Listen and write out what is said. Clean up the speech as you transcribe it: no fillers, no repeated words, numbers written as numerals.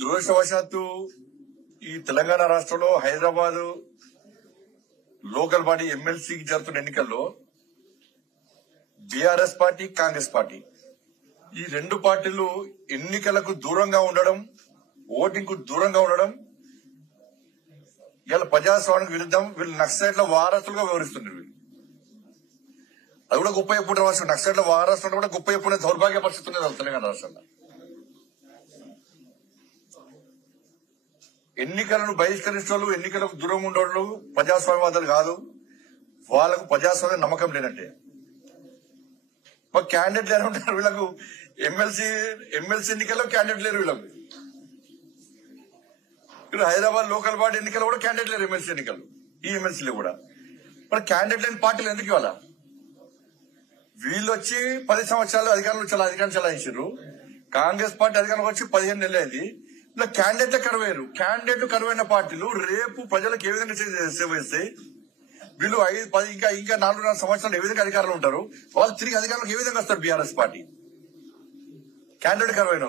దురదృష్టవశాత్తు ఈ తెలంగాణ రాష్ట్రంలో హైదరాబాద్ లోకల్ బాడీ ఎమ్మెల్సీకి జరుగుతున్న ఎన్నికల్లో బీఆర్ఎస్ పార్టీ, కాంగ్రెస్ పార్టీ ఈ రెండు పార్టీలు ఎన్నికలకు దూరంగా ఉండడం, ఓటింగ్ కు దూరంగా ఉండడం, ఇలా ప్రజాస్వామ్యానికి విరుద్ధం. వీళ్ళు నక్సలైట్ల వారసులుగా వివరిస్తున్నారు. వీళ్ళు అది కూడా గొప్ప ఎప్పుడు రాష్ట్రం నక్సలైట్ల వారసులు కూడా గొప్ప ఎప్పుడు దౌర్భాగ్య పరిస్థితి ఉన్నది తెలంగాణ రాష్ట్రంలో. ఎన్నికలను బహిష్కరించే వాళ్ళు, ఎన్నికలకు దూరం ఉండేవాళ్ళు ప్రజాస్వామ్యవాదులు కాదు. వాళ్ళకు ప్రజాస్వామ్యం నమ్మకం లేనట్టే. క్యాండిడేట్ లేని ఉంటారు వీళ్ళకు. ఎమ్మెల్సీ ఎన్నికల్లో క్యాండిడేట్ లేరు వీళ్ళకు. హైదరాబాద్ లోకల్ బాడీ ఎన్నికలు కూడా క్యాండిడేట్ లేరు. ఎమ్మెల్సీ ఎన్నికలు ఈ ఎమ్మెల్సీలు కూడా మరి క్యాండిడేట్ లేని పార్టీలు ఎందుకు ఇవ్వాలా? వీళ్ళు వచ్చి 10 సంవత్సరాలు అధికారం చెలాయించారు. కాంగ్రెస్ పార్టీ అధికారంలోకి వచ్చి 15 నెలలు అయింది. ఇలా క్యాండిడేట్లే కరువయ్యారు. క్యాండిడేట్ కరువైన పార్టీలు రేపు ప్రజలకు ఏ విధంగా సేవ చేస్తాయి? వీళ్ళు 5, 10 ఇంకా 4 సంవత్సరాలు ఏ విధంగా అధికారంలో ఉంటారు? వాళ్ళు తిరిగి అధికారంలోకి ఏ విధంగా వస్తారు? BRS party candidate కరువైన